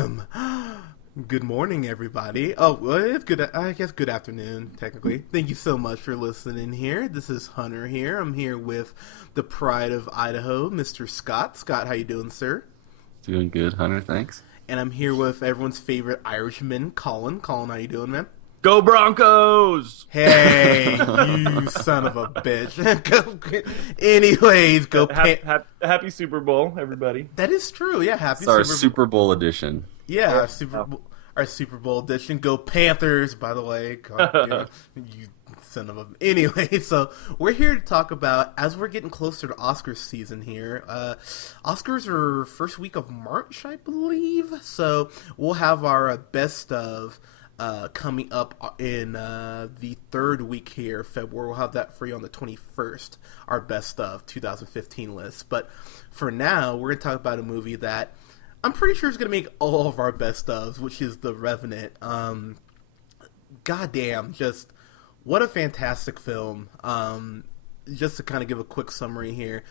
Ahem. Good morning, everybody. Oh, well, it's good. I guess good afternoon, technically. Thank you so much for listening here. This is Hunter here. I'm here with the pride of Idaho, Mr. Scott. Scott, how you doing, sir? Doing good, Hunter, thanks. And I'm here with everyone's favorite Irishman, Colin. Colin, how you doing, man? Go Broncos! Hey, you son of a bitch. Anyways, go Happy Super Bowl, everybody. That is true, yeah. Happy It's our Super Bowl edition. Yeah, our Super Bowl edition. Go Panthers, by the way. God, you son of a... Anyway, so we're here to talk about, as we're getting closer to Oscars season here, Oscars are first week of March, I believe. So we'll have our best of coming up in the third week here, February. We'll have that for you on the 21st, our best of 2015 list. But for now, we're going to talk about a movie that I'm pretty sure is going to make all of our best ofs, which is The Revenant. Goddamn, just what a fantastic film. Just to kind of give a quick summary here.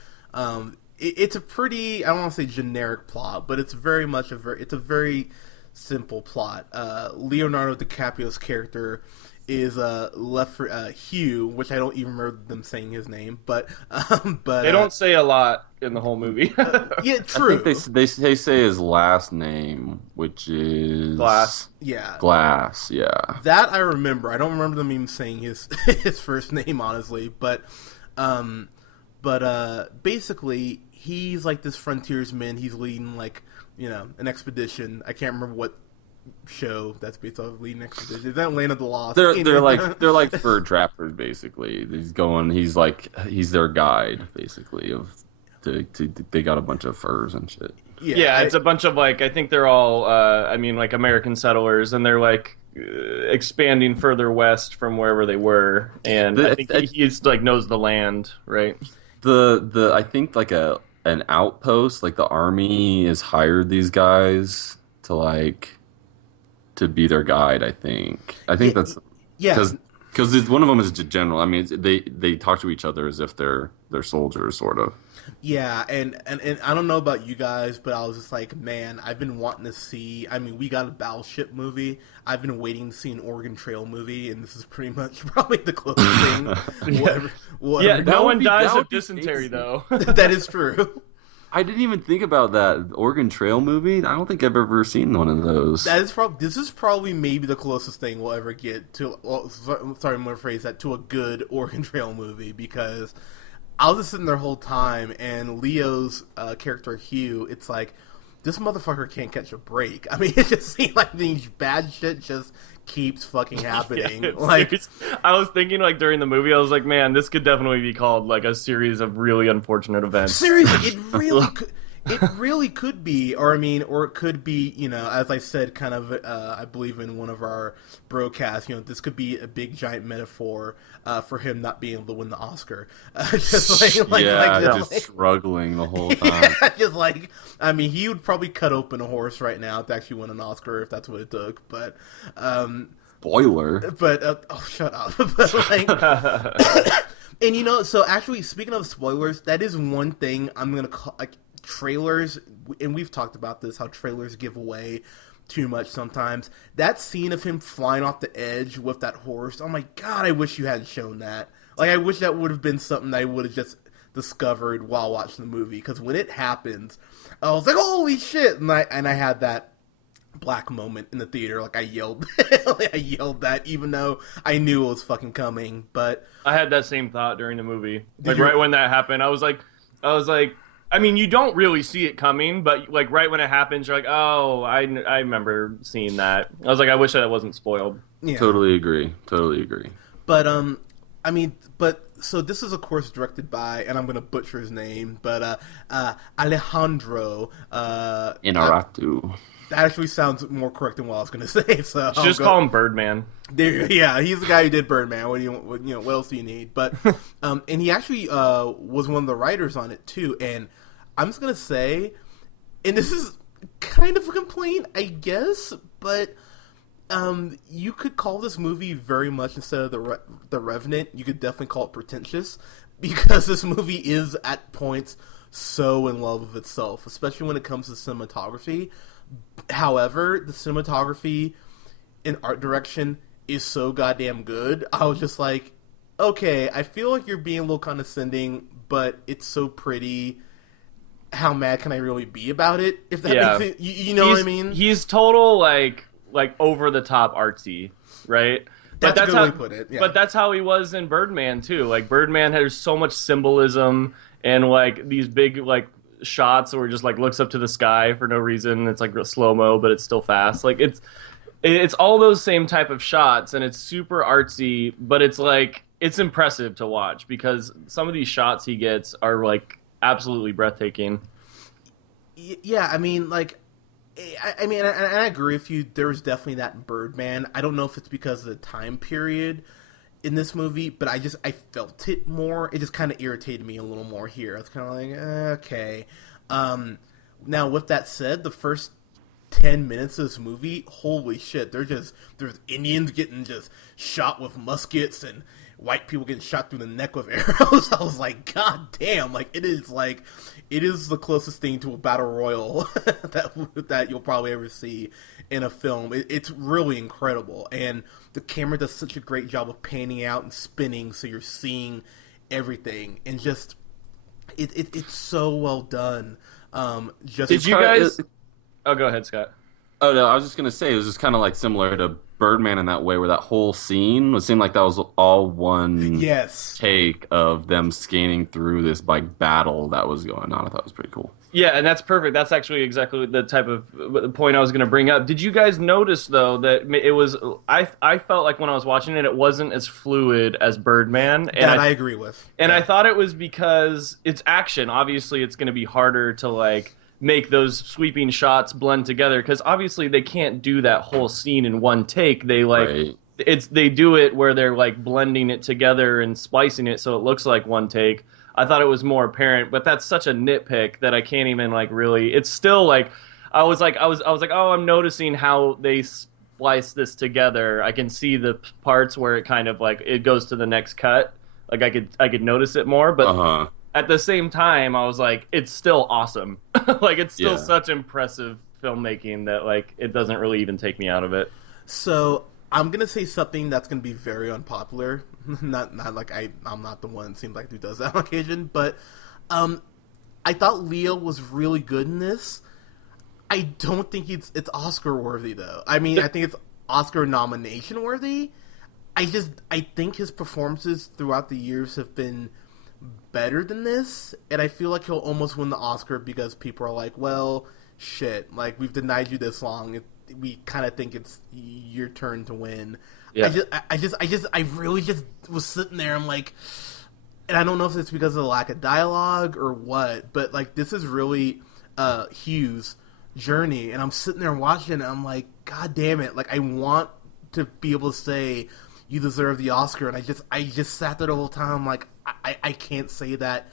It's a pretty, I don't want to say generic plot, but it's very much it's a very simple plot. Leonardo DiCaprio's character is left for Hugh, which I don't even remember them saying his name, but They don't say a lot in the whole movie. Yeah, true. I think they say his last name, which is Glass. Yeah, Glass. Yeah, that I remember. I don't remember them even saying his his first name, honestly. But basically, he's like this frontiersman. He's leading like an expedition. I can't remember what show that's based off leading expedition. Is that Land of the Lost? they're like fur trappers basically. He's their guide basically they got a bunch of furs and shit. Yeah, it's a bunch of I think they're all American settlers, and they're expanding further west from wherever they were, and I think he's knows the land, right? I think an outpost, the army has hired these guys to be their guide. I think that's because one of them is a general. I mean, they talk to each other as if they're soldiers, sort of. Yeah, and I don't know about you guys, but I was just like, man, I've been wanting to see. I mean, we got a Battleship movie. I've been waiting to see an Oregon Trail movie, and this is pretty much probably the closest thing. Whatever. No one dies of dysentery, though. That is true. I didn't even think about that Oregon Trail movie. I don't think I've ever seen one of those. This is probably maybe the closest thing we'll ever get to. Well, sorry, I'm gonna phrase that, to a good Oregon Trail movie, because I was just sitting there the whole time, and Leo's character Hugh, it's like, this motherfucker can't catch a break. I mean, it just seems like these bad shit just keeps fucking happening. I was thinking during the movie, I was like, man, this could definitely be called a series of really unfortunate events. Seriously, it really could. It really could be, or it could be, as I said, kind of, I believe in one of our broadcasts, this could be a big giant metaphor for him not being able to win the Oscar. Just struggling the whole time. Yeah, he would probably cut open a horse right now to actually win an Oscar if that's what it took. But spoiler. But shut up. And so actually, speaking of spoilers, that is one thing I'm gonna call trailers, and we've talked about this, how trailers give away too much sometimes. That scene of him flying off the edge with that horse, oh my god, I wish you hadn't shown that. I wish that would have been something that I would have just discovered while watching the movie, because when it happens, I was like, holy shit, and I had that black moment in the theater. I yelled I yelled that, even though I knew it was fucking coming. But I had that same thought during the movie. Right when that happened, I was like, I mean, you don't really see it coming, but right when it happens, you're like, oh, I remember seeing that. I was like, I wish that wasn't spoiled. Yeah. Totally agree. But so this is of course directed by, and I'm gonna butcher his name, but Alejandro Iñárritu. That actually sounds more correct than what I was gonna say. So just call him Birdman. Yeah, he's the guy who did Birdman. What else do you need? But and he actually was one of the writers on it too. And I'm just gonna say, and this is kind of a complaint, I guess, but you could call this movie very much, instead of the Revenant, you could definitely call it pretentious, because this movie is at points so in love with itself, especially when it comes to cinematography. However, the cinematography and art direction is so goddamn good. I was just like, okay, I feel like you're being a little condescending, but it's so pretty. How mad can I really be about it? If that makes it, you know what I mean? He's total like over the top artsy, right? That's a good way to put it. Yeah. But that's how he was in Birdman too. Like Birdman has so much symbolism and like these big like shots where he just like looks up to the sky for no reason. It's like slow mo, but it's still fast. Like it's all those same type of shots, and it's super artsy, but it's like it's impressive to watch because some of these shots he gets are like absolutely breathtaking. Yeah, I mean, like, I mean, and I agree with you. There was definitely that in Birdman. I don't know if it's because of the time period in this movie, but I felt it more. It just kind of irritated me a little more here. I was kind of like, okay. Now, with that said, the first 10 minutes of this movie, holy shit, there's Indians getting just shot with muskets and white people getting shot through the neck with arrows. I was like, god damn, like it is the closest thing to a battle royal that you'll probably ever see in a film. It's really incredible, and the camera does such a great job of panning out and spinning so you're seeing everything, and just it's so well done. Did you guys Oh, go ahead, Scott. Oh no, I was just gonna say it was just kind of like similar to Birdman in that way, where that whole scene it seemed like that was all one take of them scanning through this like battle that was going on. I thought it was pretty cool. Yeah, and that's perfect. That's actually exactly the type of point I was going to bring up. Did you guys notice though that it was? I felt like when I was watching it, it wasn't as fluid as Birdman. And that I agree with. And I thought it was because it's action. Obviously, it's going to be harder to like make those sweeping shots blend together because obviously they can't do that whole scene in one take. They they do it where they're like blending it together and splicing it so it looks like one take. I thought it was more apparent, but that's such a nitpick that I can't even like really. It's still like I was like, oh, I'm noticing how they splice this together. I can see the parts where it kind of like it goes to the next cut. Like I could notice it more, but at the same time, I was like, it's still awesome. Like it's still such impressive filmmaking that like it doesn't really even take me out of it. So I'm gonna say something that's gonna be very unpopular. not like I'm not the one. It seems like who does that on occasion, but I thought Leo was really good in this. I don't think it's Oscar worthy though. I mean, I think it's Oscar nomination worthy. I think his performances throughout the years have been better than this, and I feel like he'll almost win the Oscar because people are like, well, shit, like we've denied you this long. We kind of think it's your turn to win. Yeah. I really just was sitting there. I'm like, and I don't know if it's because of the lack of dialogue or what, but like this is really Hugh's journey, and I'm sitting there watching it, and I'm like, god damn it, like I want to be able to say you deserve the Oscar, and I just sat there the whole time like I can't say that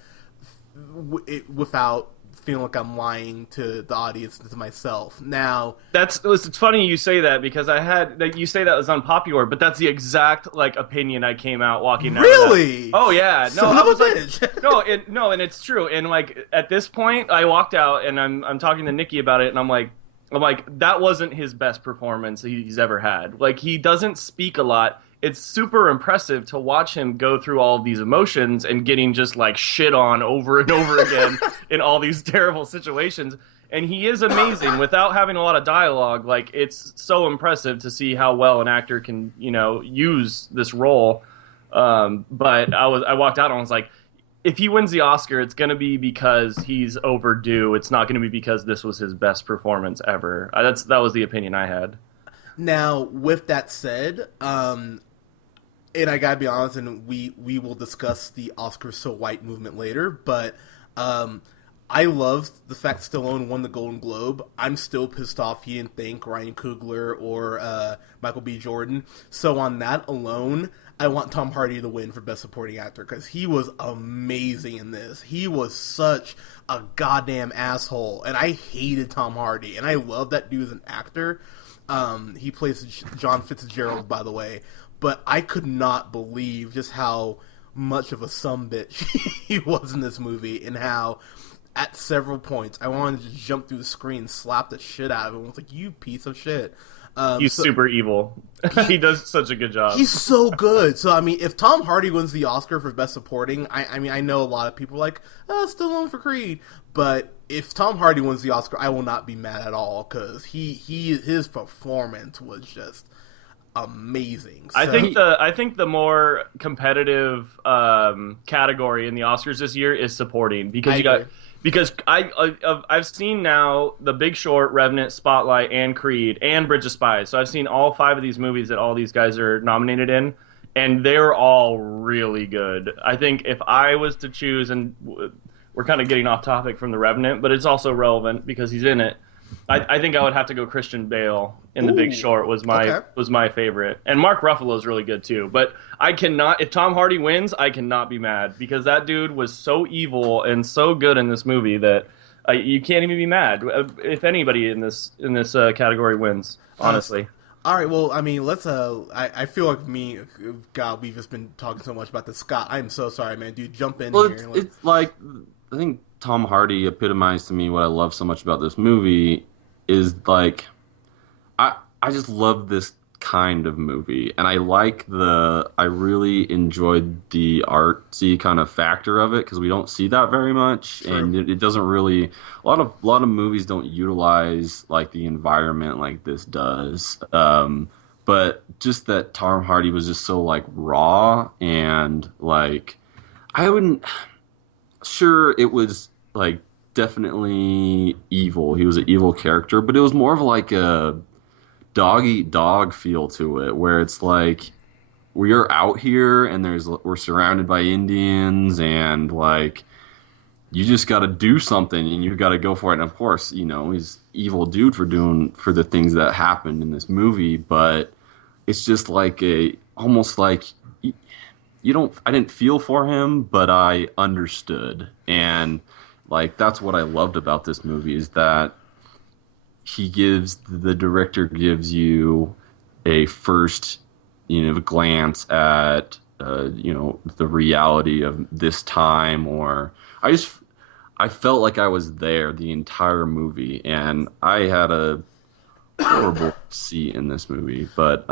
without feeling like I'm lying to the audience and to myself. Now it's funny you say that because you say that was unpopular, but that's the exact like opinion I came out walking out. Really? Oh yeah, no, I was like, no, and it's true. And like at this point, I walked out and I'm talking to Nikki about it, and I'm like that wasn't his best performance he's ever had. Like he doesn't speak a lot. It's super impressive to watch him go through all of these emotions and getting just like shit on over and over again in all these terrible situations. And he is amazing without having a lot of dialogue. Like it's so impressive to see how well an actor can, use this role. But I walked out and I was like, if he wins the Oscar, it's going to be because he's overdue. It's not going to be because this was his best performance ever. That was the opinion I had. Now, with that said, and I gotta be honest, and we will discuss the Oscar So White movement later, but I love the fact Stallone won the Golden Globe. I'm still pissed off he didn't thank Ryan Coogler or Michael B. Jordan. So on that alone, I want Tom Hardy to win for Best Supporting Actor because he was amazing in this. He was such a goddamn asshole, and I hated Tom Hardy, and I love that dude as an actor. He plays John Fitzgerald, by the way, but I could not believe just how much of a sumbitch he was in this movie, and how at several points, I wanted to just jump through the screen, slap the shit out of him. I was like, you piece of shit. He's super evil. He does such a good job. He's so good. So, I mean, if Tom Hardy wins the Oscar for Best Supporting, I mean, I know a lot of people are like, oh, Stallone for Creed. But if Tom Hardy wins the Oscar, I will not be mad at all, because his performance was just amazing. So, I think the more competitive category in the Oscars this year is supporting, because I've seen now The Big Short, Revenant, Spotlight, and Creed, and Bridge of Spies. So I've seen all 5 of these movies that all these guys are nominated in, and they're all really good. I think if I was to choose, and we're kind of getting off topic from The Revenant, but it's also relevant because he's in it. I think I would have to go Christian Bale in The Big Short was my favorite, and Mark Ruffalo is really good too. But I cannot, if Tom Hardy wins, I cannot be mad, because that dude was so evil and so good in this movie that you can't even be mad if anybody in this category wins. Honestly. All right, well, I mean, let's. I feel like God, we've just been talking so much about this. Scott, I'm so sorry, man. Dude, jump in here. It's like, I think Tom Hardy epitomized to me what I love so much about this movie is, like, I just love this kind of movie, and I really enjoyed the artsy kind of factor of it, because we don't see that very much. Sure. And it doesn't really, a lot of movies don't utilize like the environment like this does. But just that Tom Hardy was just so like raw, and like sure, it was like definitely evil. He was an evil character, but it was more of like a dog-eat-dog feel to it, where it's like we're out here and we're surrounded by Indians, and like you just got to do something and you got to go for it. And of course, you know, he's evil dude for the things that happened in this movie, but it's just like almost like I didn't feel for him, but I understood. And like that's what I loved about this movie, is that the director gives you a first, glance at, the reality of this time. Or I felt like I was there the entire movie, and I had a horrible seat in this movie, but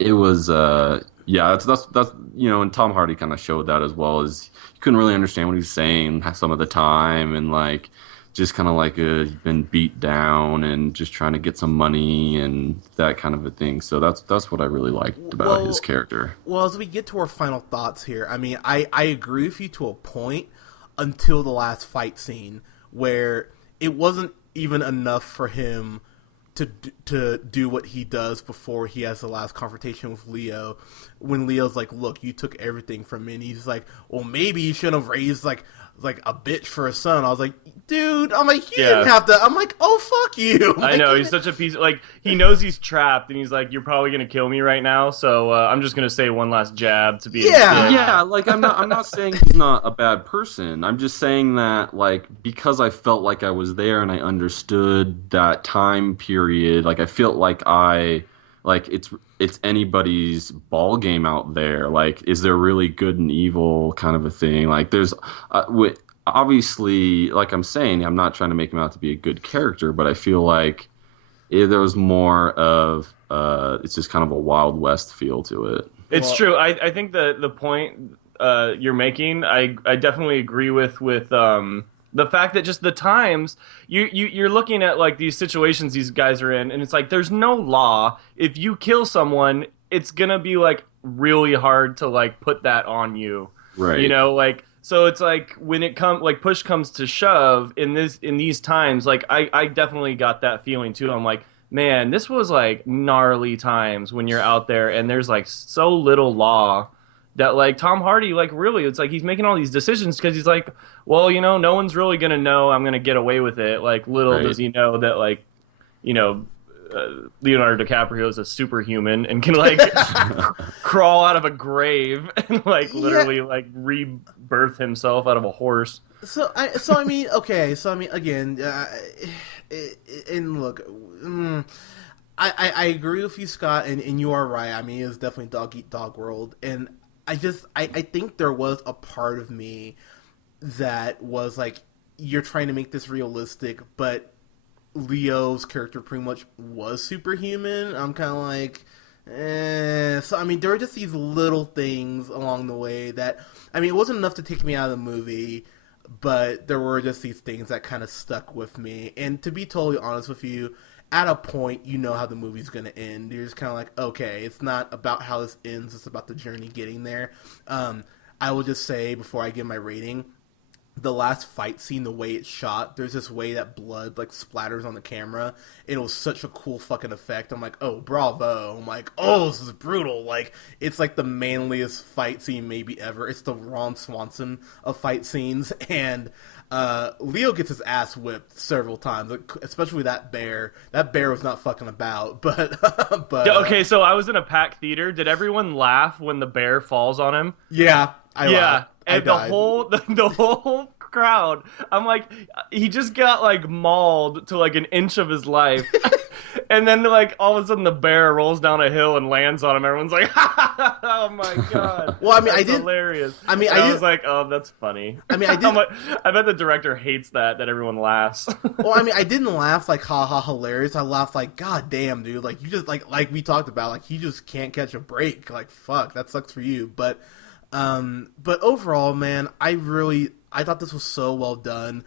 it was, that's and Tom Hardy kind of showed that as well, as you couldn't really understand what he was saying some of the time, and like, just kind of like been beat down and just trying to get some money and that kind of a thing. So that's what I really liked about his character. Well, as we get to our final thoughts here, I mean, I agree with you to a point until the last fight scene, where it wasn't even enough for him to do what he does before he has the last confrontation with Leo, when Leo's like, look, you took everything from me, and he's like, well, maybe you shouldn't have raised like a bitch for a son. I was like, dude, I'm like, he didn't have to. I'm like, oh, fuck you. I know, he's such a piece. Like, he knows he's trapped, and he's like, you're probably gonna kill me right now, so I'm just gonna say one last jab to be. Yeah. Like, I'm not saying he's not a bad person. I'm just saying that, like, because I felt like I was there and I understood that time period. Like, I felt like it's anybody's ball game out there. Like, is there really good and evil kind of a thing? Like, there's obviously, like I'm saying, I'm not trying to make him out to be a good character, but I feel like there was more of it's just kind of a Wild West feel to it. It's true. I think the point you're making, I definitely agree with the fact that just the times you're looking at like these situations these guys are in, and it's like there's no law. If you kill someone, it's gonna be like really hard to like put that on you, right? Like, so it's like when push comes to shove in these times, like I definitely got that feeling too. I'm like, man, this was like gnarly times when you're out there and there's like so little law. That, like, Tom Hardy, like, really, it's like he's making all these decisions because he's like, well, no one's really going to know I'm going to get away with it. Like, little does he know that, like, Leonardo DiCaprio is a superhuman and can, like, crawl out of a grave and, like, literally, like, rebirth himself out of a horse. So I mean, okay, again, and look, I agree with you, Scott, and you are right. I mean, it's definitely dog-eat-dog world, and I think there was a part of me that was like, you're trying to make this realistic, but Leo's character pretty much was superhuman. I'm kind of like, So, I mean, there were just these little things along the way that, I mean, it wasn't enough to take me out of the movie, but there were just these things that kind of stuck with me. And to be totally honest with you, at a point, you know how the movie's going to end. You're just kind of like, okay, it's not about how this ends, it's about the journey getting there. I will just say, before I give my rating, the last fight scene, the way it's shot, there's this way that blood like splatters on the camera. It was such a cool fucking effect. I'm like, oh, bravo. I'm like, oh, this is brutal. Like, it's like the manliest fight scene maybe ever. It's the Ron Swanson of fight scenes. And Leo gets his ass whipped several times, like, especially that bear. That bear was not fucking about, but okay, so I was in a packed theater. Did everyone laugh when the bear falls on him? Yeah, I laughed. And the whole crowd, I'm like, he just got like mauled to like an inch of his life. And then like all of a sudden the bear rolls down a hill and lands on him. Everyone's like, oh my god. Well, I mean, that's hilarious. I mean, I was like, oh, that's funny. I mean, I bet the director hates that everyone laughs. Well, I mean, I didn't laugh like ha hilarious. I laughed like, god damn, dude. Like, you just like we talked about, like, he just can't catch a break. Like, fuck, that sucks for you. But overall, man, I thought this was so well done.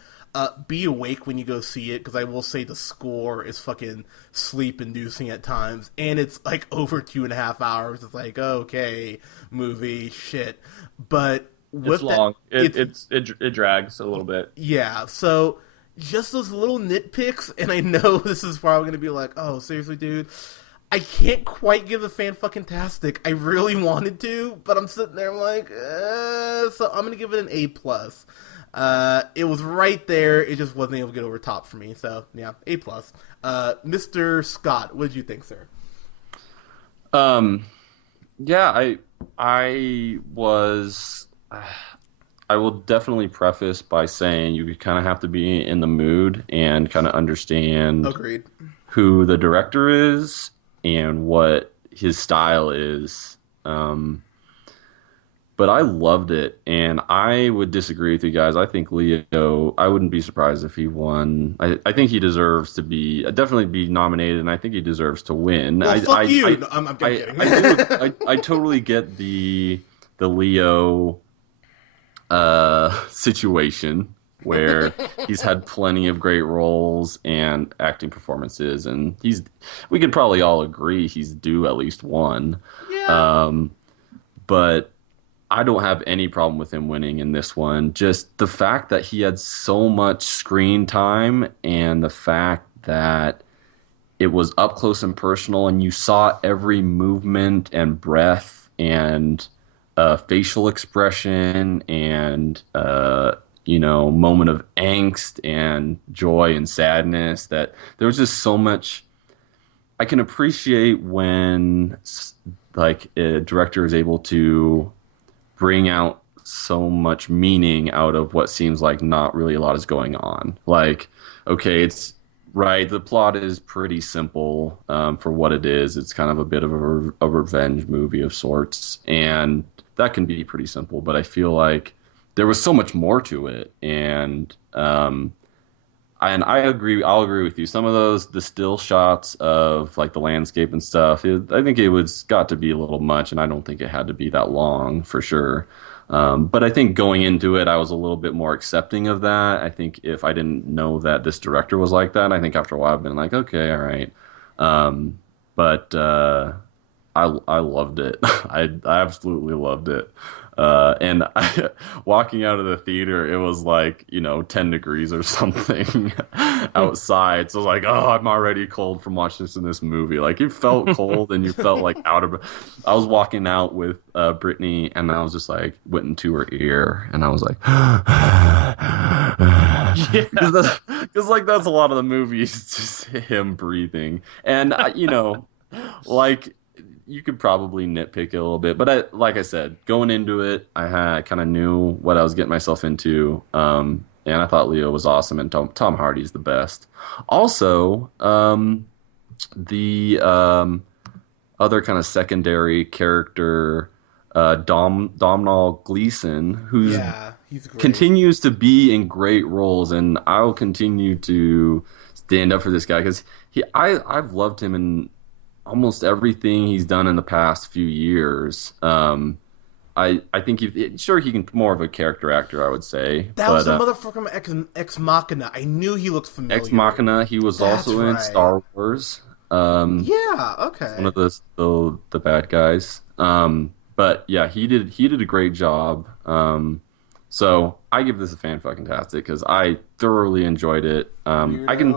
Be awake when you go see it, because I will say the score is fucking sleep-inducing at times, and it's like over 2.5 hours. It's like, okay, movie, shit. But it's long. It drags a little bit. Yeah, so just those little nitpicks, and I know this is probably going to be like, oh, seriously, dude? I can't quite give a fan-fucking-tastic. I really wanted to, but I'm sitting there, I'm like, so I'm going to give it an A+. It was right there, it just wasn't able to get over top for me, so, yeah, A+. Mr. Scott, what did you think, sir? Yeah, I will definitely preface by saying you kind of have to be in the mood and kind of understand Agreed. Who the director is and what his style is. But I loved it, and I would disagree with you guys. I think Leo, I wouldn't be surprised if he won. I think he deserves to definitely be nominated, and I think he deserves to win. Well, fuck you. I'm kidding. I totally get the Leo situation where he's had plenty of great roles and acting performances, and we could probably all agree he's due at least one. Yeah. But I don't have any problem with him winning in this one. Just the fact that he had so much screen time, and the fact that it was up close and personal, and you saw every movement and breath and facial expression and moment of angst and joy and sadness, that there was just so much. I can appreciate when like a director is able to bring out so much meaning out of what seems like not really a lot is going on. Like, okay, it's right, the plot is pretty simple for what it is. It's kind of a bit of a revenge movie of sorts, and that can be pretty simple, but I feel like there was so much more to it, and I agree. I'll agree with you. Some of the still shots of like the landscape and stuff, I think it got to be a little much, and I don't think it had to be that long for sure. But I think going into it, I was a little bit more accepting of that. I think if I didn't know that this director was like that, I think after a while I've been like, okay, all right. But I loved it. I absolutely loved it. And walking out of the theater, it was like, 10 degrees or something outside. So I was like, oh, I'm already cold from watching this movie. Like, it felt cold, and you felt like I was walking out with Brittany, and I was just like, went into her ear, and I was like, because like that's a lot of the movie is just him breathing, and like. You could probably nitpick it a little bit, but like I said, going into it, I kind of knew what I was getting myself into, and I thought Leo was awesome, and Tom Hardy's the best. Also, the other kind of secondary character, Domhnall Gleeson, who's He's great. Continues to be in great roles, and I'll continue to stand up for this guy because I've loved him in almost everything he's done in the past few years. I think sure he can more of a character actor, I would say. That was the motherfucker from Ex Machina. I knew he looked familiar. Ex Machina. He was also in Star Wars. Yeah. Okay. One of the bad guys. But yeah, he did a great job. So I give this a fan-fucking-tastic because I thoroughly enjoyed it. I can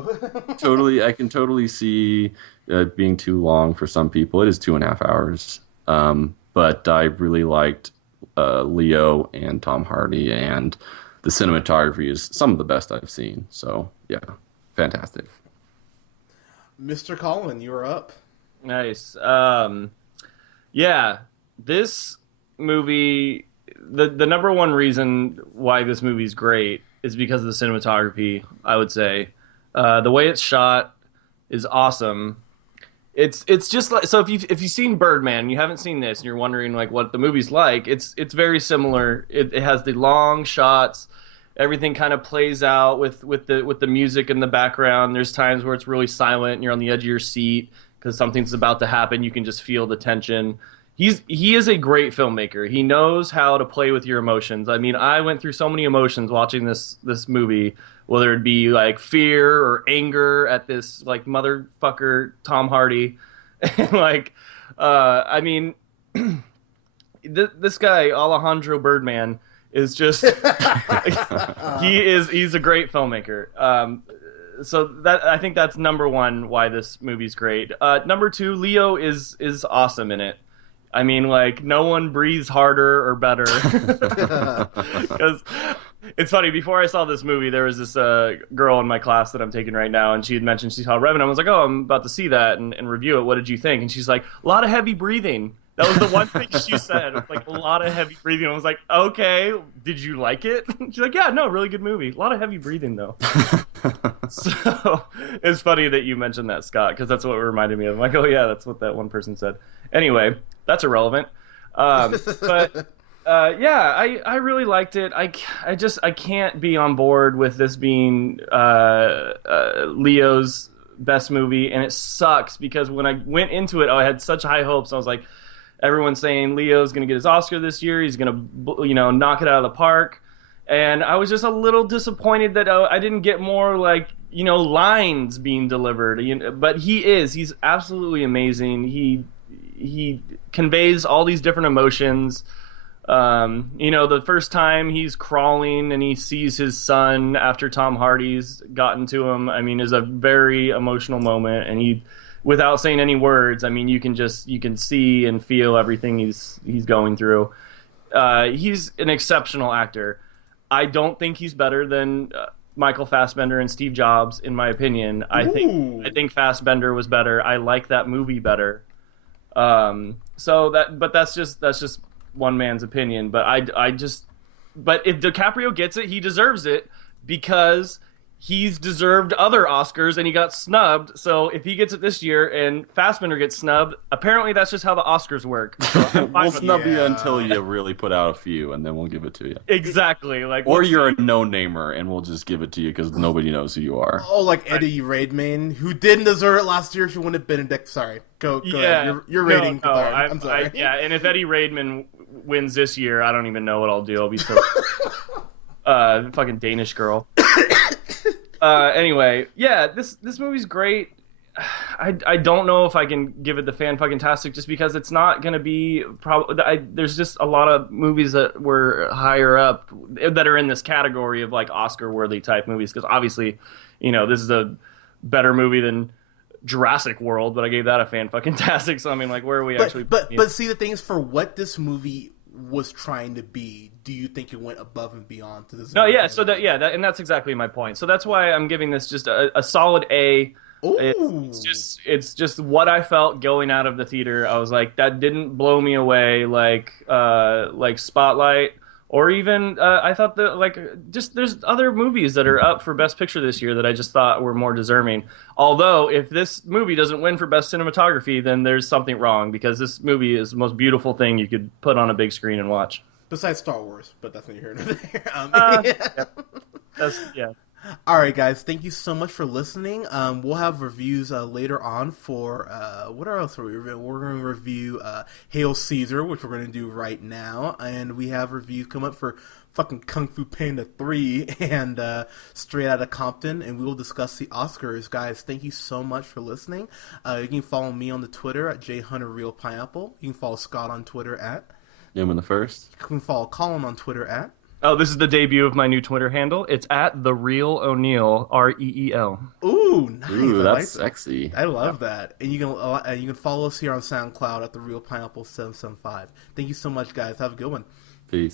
totally see it being too long for some people. It is 2.5 hours. But I really liked Leo and Tom Hardy, and the cinematography is some of the best I've seen. So yeah, fantastic. Mr. Colin, you're up. Nice. Yeah, this movie, the number one reason why this movie's great is because of the cinematography, I would say. The way it's shot is awesome. It's just like, so if you've seen Birdman and you haven't seen this and you're wondering like what the movie's like, it's very similar. It has the long shots. Everything kind of plays out with the music in the background. There's times where it's really silent and you're on the edge of your seat because something's about to happen. You can just feel the tension. He is a great filmmaker. He knows how to play with your emotions. I mean, I went through so many emotions watching this movie, whether it be like fear or anger at this like motherfucker Tom Hardy, and like, I mean, this guy Alejandro Birdman is just he's a great filmmaker. So that I think that's number one why this movie's great. Number two, Leo is awesome in it. I mean, like, no one breathes harder or better. Because it's funny, before I saw this movie, there was this girl in my class that I'm taking right now, and she had mentioned she saw Revenant. I was like, oh, I'm about to see that and review it. What did you think? And she's like, a lot of heavy breathing. That was the one thing she said. Like, a lot of heavy breathing. I was like, okay, did you like it? She's like, yeah, no, really good movie. A lot of heavy breathing, though. So it's funny that you mentioned that, Scott, because that's what it reminded me of. I'm like, oh, yeah, that's what that one person said. Anyway, that's irrelevant. But yeah, I really liked it. I can't be on board with this being Leo's best movie, and it sucks because when I went into it, I had such high hopes. I was like, everyone's saying Leo's going to get his Oscar this year. He's going to, knock it out of the park. And I was just a little disappointed that I didn't get more, like, lines being delivered. But he's absolutely amazing. He conveys all these different emotions. The first time he's crawling and he sees his son after Tom Hardy's gotten to him, I mean, is a very emotional moment. And he, without saying any words, I mean, you can see and feel everything he's going through. He's an exceptional actor. I don't think he's better than Michael Fassbender and Steve Jobs, in my opinion. I think Fassbender was better. I like that movie better. But that's just one man's opinion. But but if DiCaprio gets it, he deserves it because he's deserved other Oscars and he got snubbed. So if he gets it this year and Fassbender gets snubbed, apparently that's just how the Oscars work. So we'll snub you until you really put out a few, and then we'll give it to you. Exactly. Or you're a no-namer, and we'll just give it to you because nobody knows who you are. Oh, like Eddie Redmayne, who didn't deserve it last year. She wanted Benedict. Sorry. Go ahead. You're rating. I'm sorry. Yeah, and if Eddie Redmayne wins this year, I don't even know what I'll do. I'll be so... fucking Danish girl. Anyway, yeah, this movie's great. I don't know if I can give it the fan-fucking-tastic just because it's not going to be... there's just a lot of movies that were higher up that are in this category of, like, Oscar-worthy type movies because obviously, this is a better movie than Jurassic World, but I gave that a fan-fucking-tastic, so I mean, like, where are we actually... But see, the thing is, for what this movie was trying to be, do you think it went above and beyond to this? No, yeah, so and that's exactly my point. So that's why I'm giving this just a solid A. It's just what I felt going out of the theater. I was like, that didn't blow me away like Spotlight, or even I thought that there's other movies that are up for Best Picture this year that I just thought were more deserving. Although if this movie doesn't win for Best Cinematography, then there's something wrong because this movie is the most beautiful thing you could put on a big screen and watch. Besides Star Wars, but that's neither here nor there. Yeah. All right, guys. Thank you so much for listening. We'll have reviews later on for what else are we reviewing? We're going to review Hail Caesar, which we're going to do right now, and we have reviews come up for fucking Kung Fu Panda 3 and Straight Outta Compton, and we will discuss the Oscars. Guys, thank you so much for listening. You can follow me on the Twitter at jhunterrealpineapple. You can follow Scott on Twitter at Newman the First. You can follow Colin on Twitter at Oh, this is the debut of my new Twitter handle. It's at The Real O'Neill, REEL. Ooh, nice. Ooh, that's sexy. I love that. And you can follow us here on SoundCloud at The Real Pineapple 775. Thank you so much, guys. Have a good one. Peace.